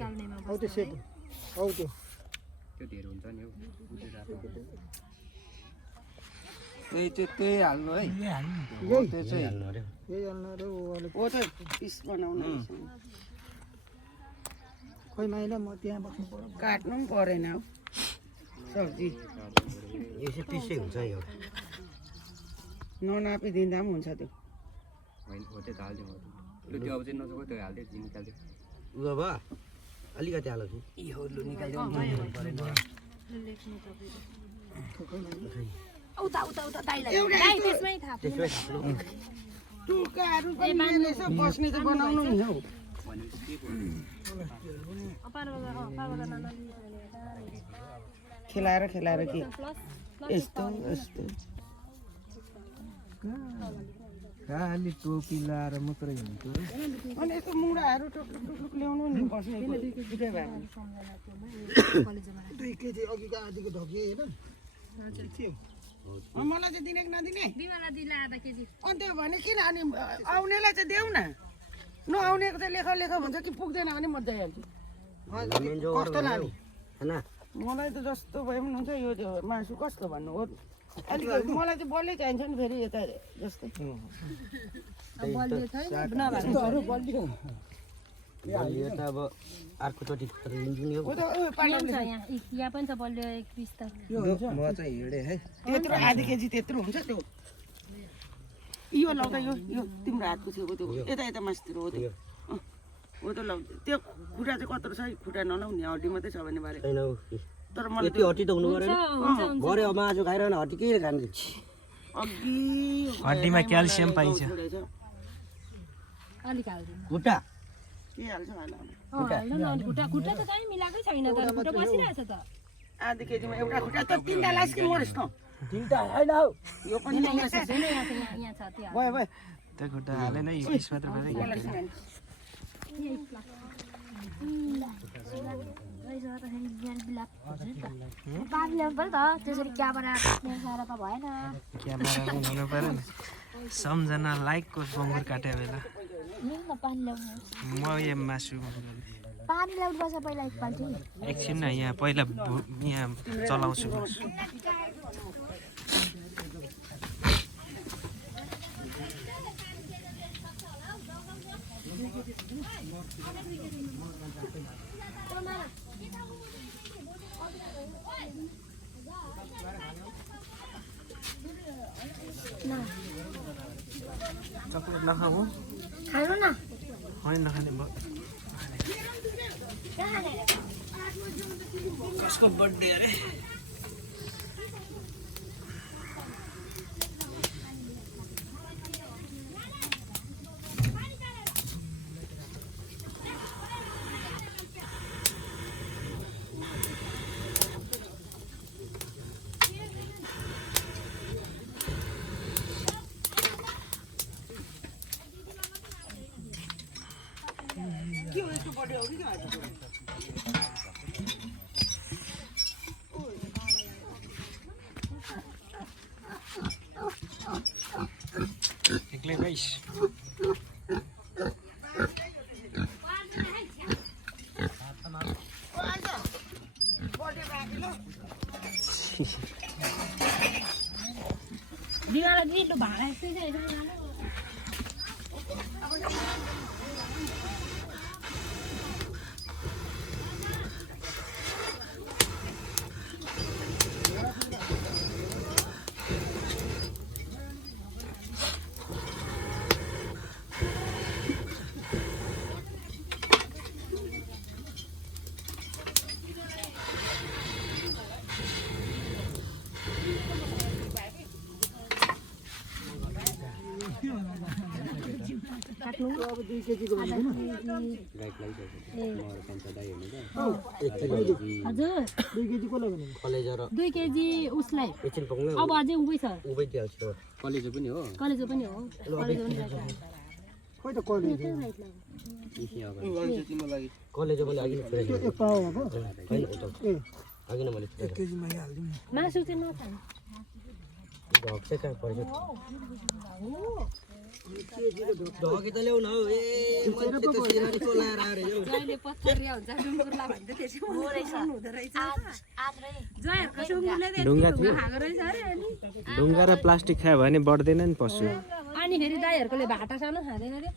चाल्नेमा हौ त्यो सेट हौ त्यो धेरै हुन्छ नि हौ त्यही हाल्नु है यही हाल्नु अरे ओ त पिस बनाउनु खोइ माइला म त्यहाँ बस्नु पर्यो काट्नु पनि परेन हौ सब्जी यो चाहिँ पिसै हुन्छ यो ननापिदिँदा पनि हुन्छ त्यो होइन हो त्यो हाल्दिउँ त्यो अब चाहिँ नसक्यो त्यो हाल्दै निकाल्दिउँ उ अब अलिकति हाल्छु यो लु निकाल्दिउँ उता उता उता दाइलाई दाइ त्यसमै थाप्नु टुक्काहरू पनि यसो बस्ने त बनाउनु नि हौ खेलाएर के यस्तो यस्तो खाली टोपी लाएर मात्रै हुन्छ अनि यस्तो मुढाहरू टुक्लुक टुक्लुक ल्याउनु नि बस्ने बुझे भए 2 केजी अघिको आदिको ढकिए हेर मलाई चाहिँ दिने कि नदिने बिमाला दिला आधा केजी अनि त्यो भने किन अनि आउनेलाई चाहिँ देऊ न नआउनेको चाहिँ लेख लेख भन्छ कि पुग्दैन भने म जाइहाल्छु कस्तो लाने हैन मलाई त जस्तो भए पनि हुन्छ यो मासु कस्तो भन्नु हो अलिक मलाई चाहिँ बलियो चाहिन्छ नि फेरि यता जस्तै बलियो छैन बलियो यो त अब अर्कोचोटि लिन्छु नि हो त यहाँ पनि छ बलियो एक पिस त म चाहिँ हिँडे है त्यत्रो आधी केजी त्यत्रो हुन्छ त्यो यो लाउँदा यो तिम्रो हातको छेउको त्यो यता यता मासतिर हो त्यो हो त लाउ त्यो खुट्टा चाहिँ कत्रो छ खुट्टा नलाउने हड्डी मात्रै छ भने बारे छैन तर मलाई यति हड्डी त हुनु परेन भरे अब आज खाइरहन हड्डी के खान्छ अघि हड्डीमा क्याल्सियम पाइन्छ अलिक हाल्दिनु खुट्टा के हाल्छ होला हाल्नु न खुट्टा खुट्टा त कहीँ मिलाएकै छैन तर खुट्टा बसिरहेछ त आधी केजीमा एउटा खुट्टा त तिनवटा लास कि मरेस् न तिनटा हैन हौ यो पनि यहाँ छ त्यो भयो त्यो खुट्टा हालेन यो पिस मात्र मात्रै क्यामेरा हुनु पर्यो नि सम्झना लाइकको बङ्गुर काट्यो बेला म यहाँ मासु पानी ल्याउनुपर्छ पहिला एकपल्ट एकछिन न यहाँ पहिला यहाँ चलाउँछु मासु चक्लेट नखाऊ खानु न होइन नखाने भयो कसको बर्थडे अरे एक्लै गाइस बिमाला दिदी लु भाडा यस्तै छ अब 2 केजीको भन्दैन हजुर 2 केजी कसलाई भन्नु कलेजा र 2 केजी उसलाई एकछिन पक्ने अब अझै उबै छ उबै दिइहाल्छ कलेजो पनि हो कलेजो पनि हो कलेजो पनि राख्नु खोइ त कहिले कलेजा मैले अघि त्यो एक पाउ अब होइन उता अघि नै मैले 1 केजीमा हाल्दिनु मासु चाहिँ नखानु घक चाहिँ कहाँ पर्छ ढोके त ल्याउ न हौ ए मैले त सिरानी कोलाएर आरे हौ जहिले पत्थरिया हुन्छ डुङ्गुरला भन्दै त्यसै हुँदो रहेछ जयहरुको सुँगुरले त ढुङ्गा यति थियो खाएको रहेछ अरे अनि ढुङ्गा र प्लास्टिक खायो भने बढ्दैन नि पशु अनि फेरि दाइहरुकोले भाटा सानो खाँदैन रे